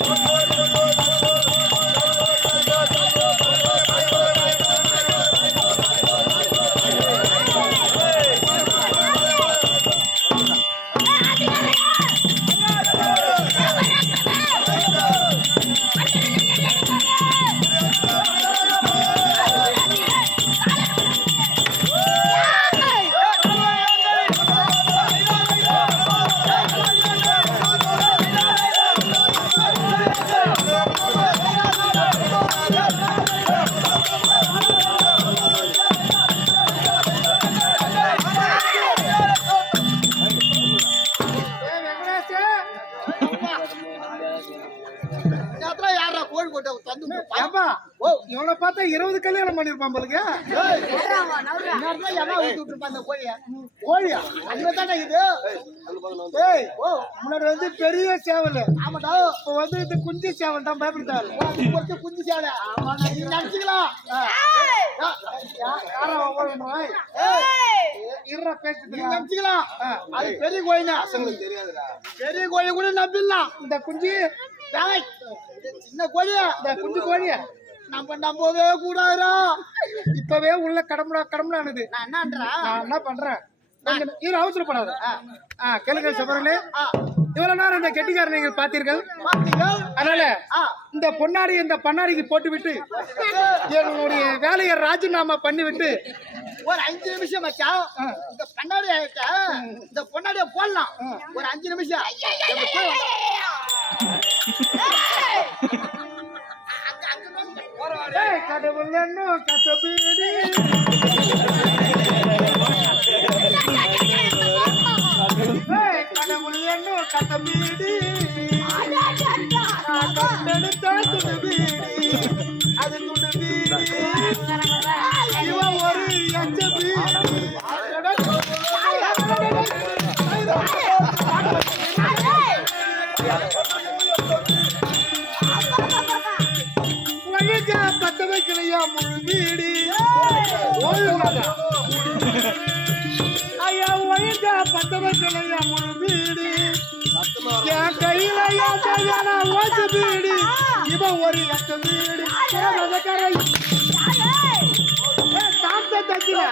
Boa noite. கொட்ட தந்து ஏப்பா ஓ இவனை பார்த்தா இருபது கல்யாணம் பண்ணிருப்பான் போலுக்கு. ஊத்தி அந்த கோழிய. கோழியா? இது? ஏய் ஓ முன்னாடி வந்து பெரிய சேவல். ஆமாடா. இப்போ வந்து இந்த குஞ்சு சேவல் தான் பயப்படுத்தாரு. பொறுத்து குஞ்சு சேவல. நீ நினைச்சுக்கலாம் நினைச்சுக்கலாம் அது பெரிய தெரியாதுடா பெரிய கோழி கூட நம்பிடலாம். இந்த குஞ்சு டேய், இது சின்ன கோழியா? இந்த குஞ்சு கோழிய? நம்ம நம்பவே கூடாதுடா. இப்பவே உள்ள கடமுடா கடமுடானுது நான் என்னன்றா? நான் என்ன பண்றேன்? இது அவசரப்படாத ஆ. கேளுங்க சபரனே. ஆ, இவ்வளவு நேரம் இந்த கெட்டிக்காரன் நீங்கள் பார்த்தீர்கள்? பாத்தீங்களா? அதனால ஆ, இந்த பொன்னாடி இந்த பண்ணாடிக்கு போட்டுவிட்டு என்னுடைய வேலையை ராஜினாமா பண்ணிவிட்டு ஒரு அஞ்சு நிமிஷம் மச்சான் இந்த ஆயிட்ட இந்த பொன்னாடிய போடலாம். ஒரு அஞ்சு நிமிஷம். நம்ம கடவுள் கசபீடி ஏய், கடவுள் கசபீடி கண்டெடுத்த துணி பீடி. ஐயா ஒழுங்கா பத்த வைக்கலையா முழு வீடி. என் கையில ஓச்ச வீடி. இவன் ஒரு லட்சம் வீடி. தச்சில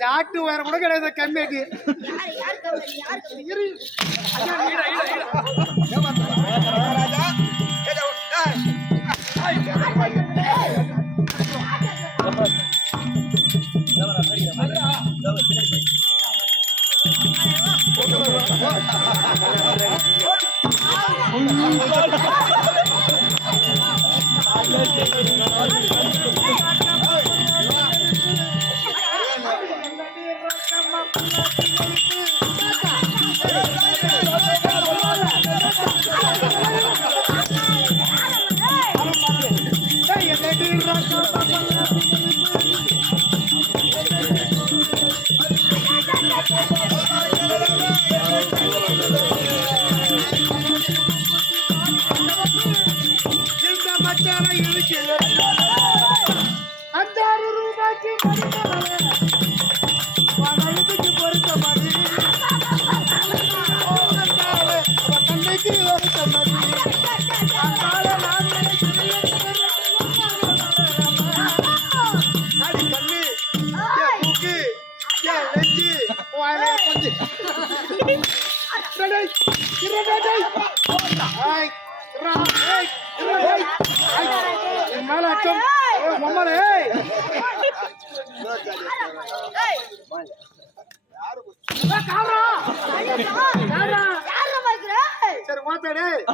சாட்டு வேற கூட கிடையாது கம்மியாட்டி மேல அச்சம் ஓ மம்மளே ஏய் ஏய் காரா காரா சரி மாத்தாடே ஏய்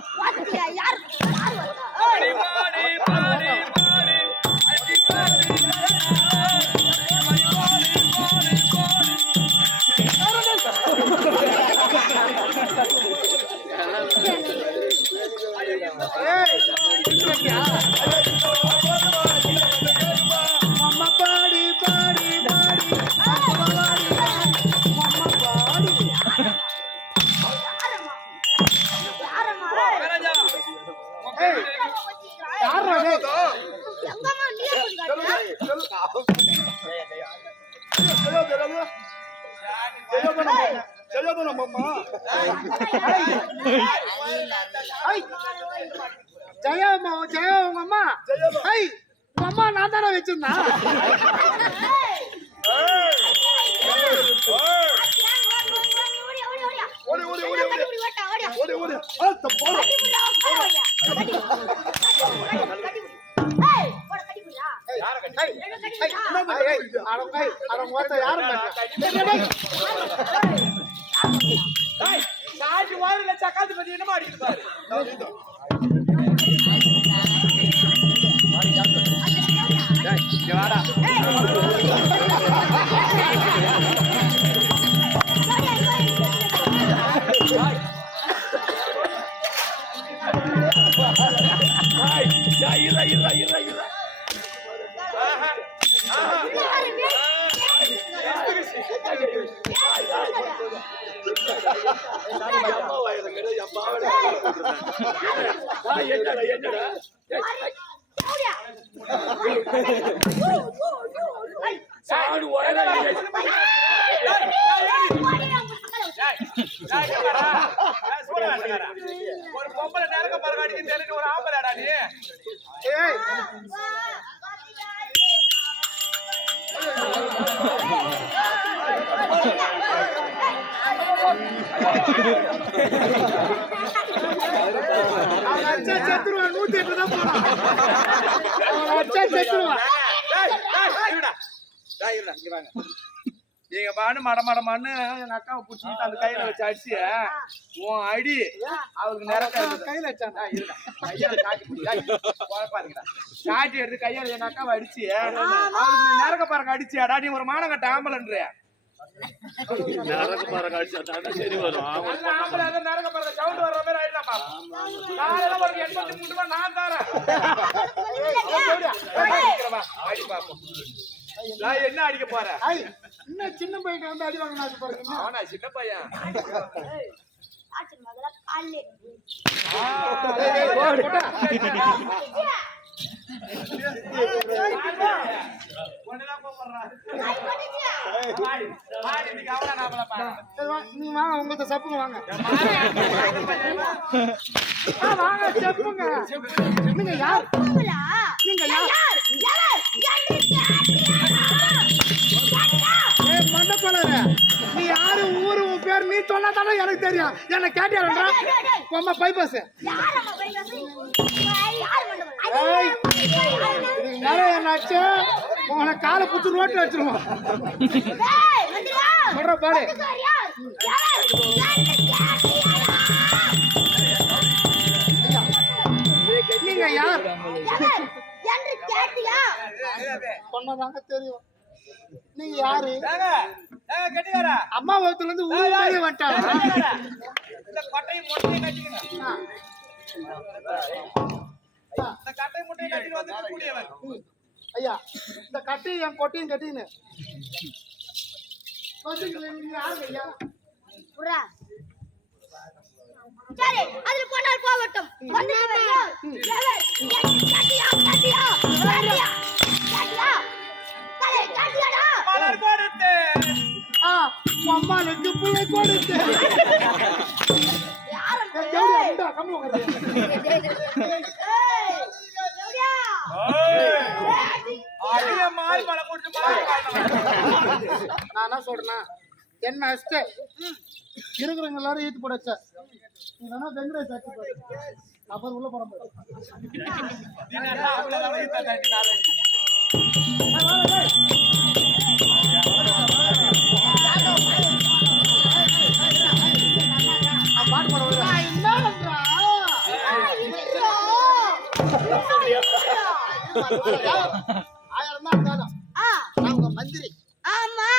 ஏய் ஜெயா அம்மா உங்க அம்மா ஐய் உங்க அம்மா நான் தானே வச்சிருந்தேன் ஐய் மொத்த யாரும் சாட்சி வாரில சக்காத்து பத்தி என்னமா அடிக்குது பாரு? ஒரு பொம்பளை நரக்க பறக்க அடிக்கு தெரிஞ்சு ஒரு ஆம்பளைடா நீ அச்சா செத்துருவான் நூத்தி எட்டு தான் போறான். அச்சா செத்துருவான் வாங்க. நீங்க பாடு மட மடமான்னு எங்க அக்காவை புடிச்சிட்டு அந்த கையில வச்சு அடிச்சு உன் அடி அவருக்கு இருக்குது கையில வச்சான் டேய், இருடா. கையால காட்டி குழப்பாதீங்கடா. காட்டி எடுத்து கையால என் அக்காவை அடிச்சு அவருக்கு நிறக்க பாருங்க அடிச்சியாடா நீ ஒரு மானம் கட்ட ஆம்பளன்ற நரக காட்சி அதான் சரி வரும் ஆம்பளை நரக பாருங்க சவுண்ட் வர்ற மாதிரி ஆயிடலாம் பாப்பா காலையில ஒரு எண்பத்தி மூணு ரூபாய் நான் தரேன் அடி பாப்போம் நான் என்ன அடிக்க போறேன் இன்னும் சின்ன பையன் வந்து அடி வாங்கினாச்சு பாருங்க இன்னும். அவனா சின்ன பையன்? நீ வாங்க உங்கள்ட்ட சப்புங்க வாங்க. ஆ, வாங்க செப்புங்க. யார்? சொன்னா தானே எனக்கு தெரியும். என்ன கேட்டியாரா பொம்மை பைபாஸ் மேல என்னாச்சு உன காலை புத்து ரோட்ல வச்சிருவோம். சொல்ற பாரு நீங்க யார்? என்று கேட்டியா? சொன்னதாங்க தெரியும். நீங்க யாரு. அம்மா வகுத்துல இருந்து ஊரு மாதிரி வந்துட்டாங்க. இந்த கொட்டையும் மொட்டையும் கட்டிக்கணும். இந்த கட்டை முட்டையை கட்டிட்டு வந்து ஐயா இந்த கட்டையும் என் கொட்டையும் கட்டின்னு. சரி அதுல போனால் போகட்டும். வந்து குடிச்சு மாறி காட்டணும். நான் என்ன சொல்றேன்னா என்ன அஷ்ட இருக்கிறவங்க எல்லாரும் ஈத்து போட வச்ச வேணா வெங்கடேஷ் ஆச்சு பாரு அப்புறம் உள்ள போற தான் மந்திரி ஆமா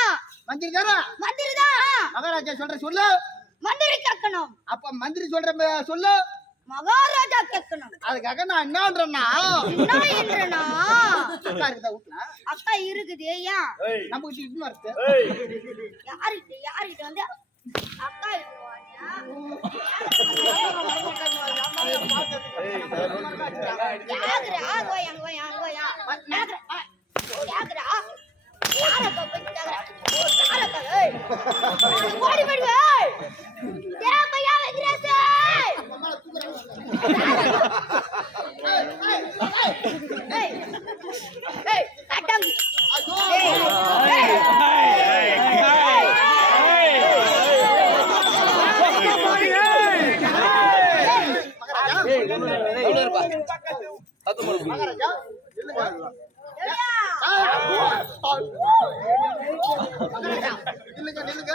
மந்திரி தானே மந்திரிதான் மகாராஜா சொல்ற சொல்லு. மந்திரி கேட்கணும். அப்ப மந்திரி சொல்ற சொல்லு. மகாராஜா கேட்கணும் அதுக்காக நான் என்னன்றேன்னா? என்ன என்றனா அக்கா இருக்குதா வீட்டுல அக்கா இருக்குது ஏன் நம்ம கிட்ட இன்னும் இருக்கு ஏய், யாருகிட்ட யாருகிட்ட வந்து அக்கா இருக்குவானியா? யாருடா? அங்க வாயா, அங்க வாயா, அங்க வாயா. யாருடா? ஆ, யாருடா? யாரக்கா போய் கேக்குறா? யாரக்கா? ஏய். ஓடி போயிடு, ஏய். டேய், பையா, வெங்கடேஷ். ஏய். ஏய், கட்டாங்கி. ஏய், ஏய். மகாராஜா இல்லைங்க. எப்படியா? மகாராஜா, நில்லுங்க நில்லுங்க.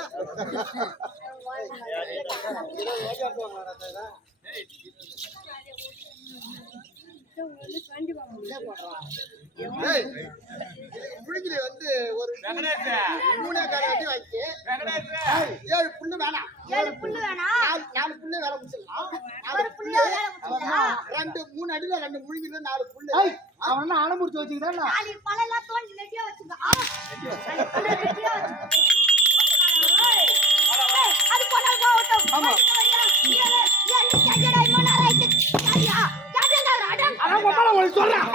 ஏய், இதுக்கு முழுங்கில வந்து ஒரு வெங்கடேஷ், மூணே கால அடி வாங்கி வெங்கடேஷ். ஏழு புல்லு வேணாம் ஏழு புல்லு வேணா நாலு நாலு புல்லு வேலை முடிச்சிடலாம் நாலு புல்லு. ரெண்டு மூணு அடியில ரெண்டு முழுங்கில நாலு புல்லு அவன் அணை முடிச்சு வச்சுக்கிட்டான் நாளைக்கு பழம்லாம் தோண்டி நெட்டியா வச்சுக்கோ. ஆ. நாளைக்கு பழம் நெட்டியா வச்சுக்கோ. ஏய், ஏய், அது போனால் போகட்டும். போயிட்டு வரியா? ஏழு, ஏழு, அதான் உங்களை உங்களுக்கு சொல்றேன்.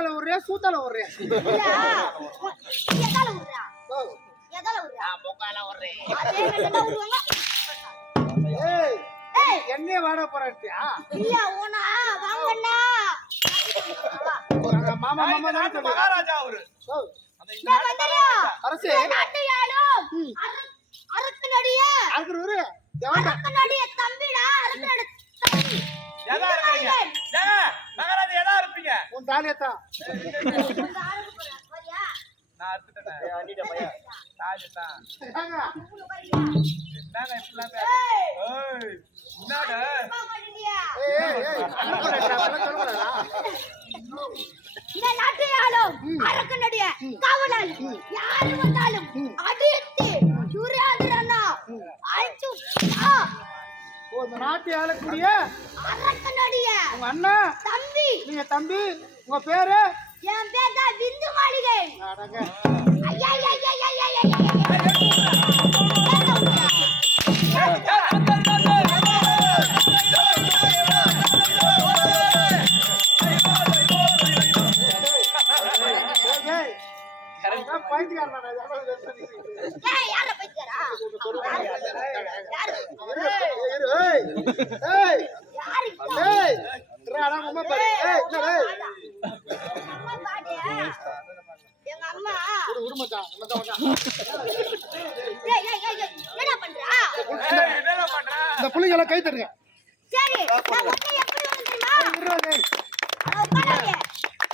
மூக்கால விடுறியா சூத்தால விடுறியா இல்ல, எதால விடுறா? எதால விடுறா? அதே ரெண்டுதான் விடுவாங்க. ஏய். ஏய், என்னைய வாட போறாட்டியா இல்ல, உன்னை வாங்கண்ணா. மாமா மாமா நாட்டு. மகாராஜா அவரு. அரசே. இந்த நாட்டை ஆளும். அர- அரக்கனுடைய அதுக்கு எவன்டா அரக்கனுடைய தம்பிடா அரக்கனுடைய தம்பி. எதா இருக்கீங்க ஏங்க, மகாராஜா எதா இருப்பீங்க? உன் வரியா? நான் அறுத்துட்டேன். தாஜத்தான் ஏங்க உள்ள வரியா? என்னங்க இப்படிலாம் ஏய், மாட்டேங்கியா? ஏய் ஏய் அண்ணன் இந்த நாட்டை ஆளும் அரக்கனுடைய காவலாளி யாரு வந்தாலும் அடித்து துரியாதரனா அழிச்சு ஆ, ஓ இந்த நாட்டை ஆளக்கூடிய உங்க அண்ணா. தம்பி. நீங்க தம்பி உங்க பேரு? என் பேர் தான் விந்து மாளிகை. அடங்க. ஐயா ஐயா ஐயா ஐயா எங்க அம்மா ஏய், என்னடா பண்றா? இந்த எல்லாம் கை தட்டுங்க சரி நான் எப்படி வந்து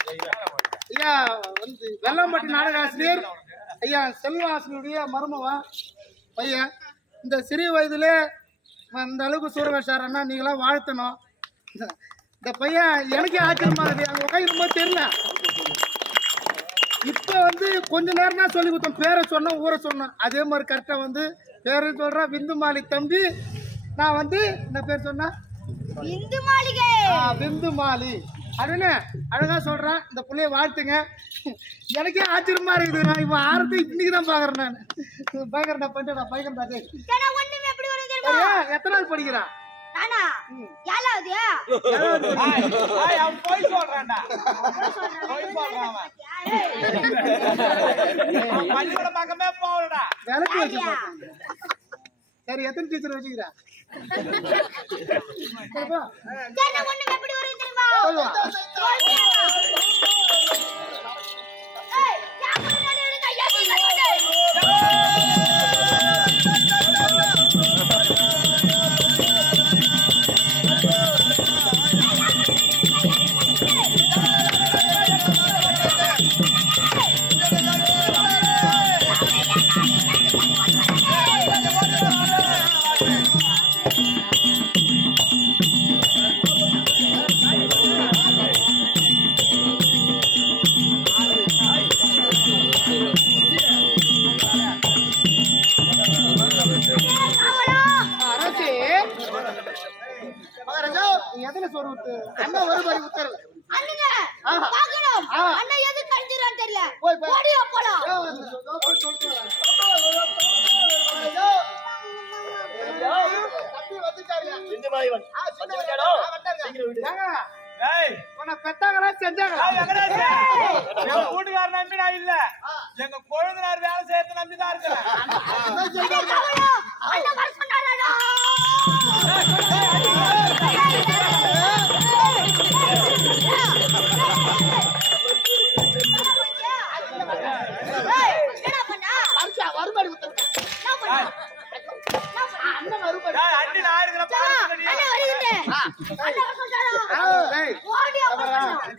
தெரியுமா ஐயா வந்து வெள்ளம்பட்டி நாடக ஆசிரியர் ஐயா செல்வாசனுடைய மருமவன் பையன். இந்த சிறிய வயதிலே அந்த அளவுக்கு சூரவேஷாரன்னா நீங்களாம் வாழ்த்தணும். இந்த- பையன் எனக்கே ஆச்சரியமா இருக்கு அங்கே உட்காந்து தெரியல. இப்போ வந்து கொஞ்ச நேரம் தான் சொல்லி கொடுத்தோம். பேரை சொன்னோம் ஊரை சொன்னோம். அதே மாதிரி கரெக்டாக வந்து பேரை சொல்கிறேன் விந்து மாலிக் தம்பி. நான் வந்து என்ன பேர் சொன்னேன் இந்து மாளிகை விந்து மாலி அதுன்னு அழகா சொல்றேன் இந்த புள்ளைய வாழ்த்துங்க. எனக்கே ஆச்சரியமா இருக்குது. நான் இப்போ ஆரத்தை இன்னைக்கு தான் பாக்குறேன் நான் பயங்கரடா பண்ணிட்டு நான் பயங்கரடா டேய். ஏன்னா ஒண்ணுமே எப்படி வரும் தெரியுமா? சரியா எத்தனை நாள் படிக்கிறான் நானா? ஏழாவது? அவன் பொய் சொல்றான்டா. பொய் சொல்றான். அவன். அவன். பள்ளிக்கூட பக்கமே போகலடா. விளக்கு வச்சு பார்க்கணும். சரி எத்தனை டீச்சர் வச்சுக்கிறா? 等等我 மகாராஜா எதுல விட்டு அண்ணா ஒரு மாதிரி உத்தரவு ஆஹா. பாக்கணும். அண்ணா எது கழிஞ்சிரான்னு தெரியல. போய். ஓடியோ போலாம் நான் இல்ல. எங்க கொழுந்தனார் வேலை செய்யறது நம்பி தான் இருக்கிறேன்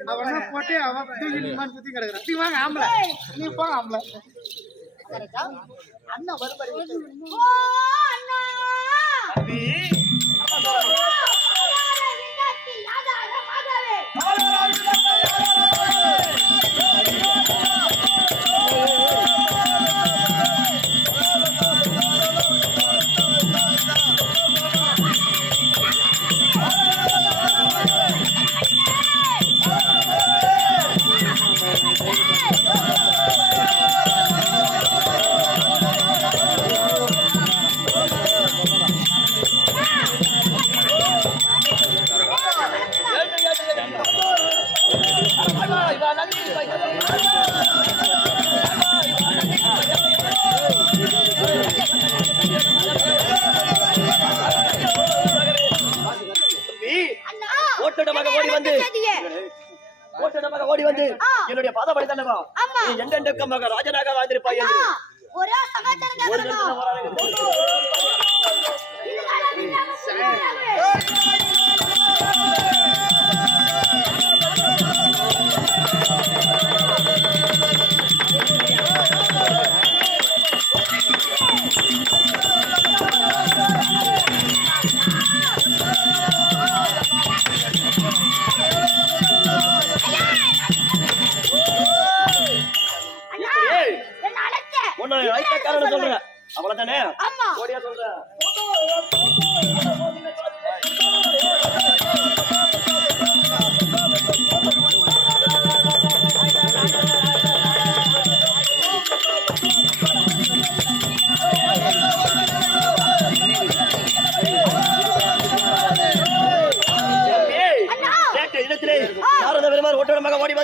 அவன போட்டு அவன் சுத்தி கிடக்குறான் நீ வாங்க ஆம்பளை நீ ஆம்பளை ஓ அண்ணா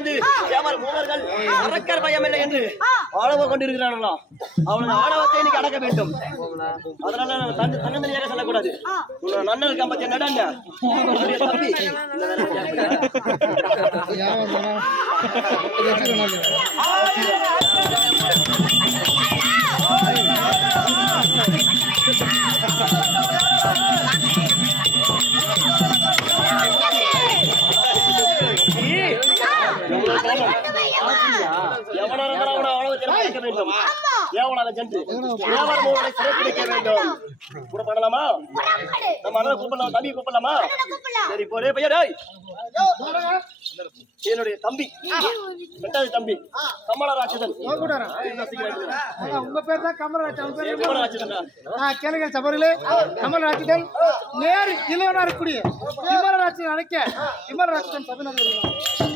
வந்து ஏமாறு மூவர்கள் அரக்கர் பயம் இல்லை என்று ஆணவம் கொண்டிருக்கிறார்களா? அவனுக்கு ஆணவத்தை இன்னைக்கு அடக்க வேண்டும். அதனால நான் தன் தன்னந்தனியாக சொல்லக்கூடாது. உன்னோட நன்னல் இருக்கான் பத்தியா நடங்க தம்பி வேண்டும். ஏவனாக சென்று ஏவன மூவரை சிறைப்பிடிக்க வேண்டும். கூட பண்ணலாமா? நம்ம அண்ணனை கூப்பிடலாம்? தம்பி கூப்பிடலாமா? சரி போலே பையன் டேய். என்னுடைய தம்பி. ரெண்டாவது தம்பி. கமலராட்சதன் உங்க பேர் தான் கமலராஜ் அவங்க பேர் என்ன? கமலராட்சதன் ஆ, கேளுங்க சபரிலே கமலராஜன். நேர் இளைவனார் கூடிய விமலராஜன் அழைக்க விமலராஜன் சபையில்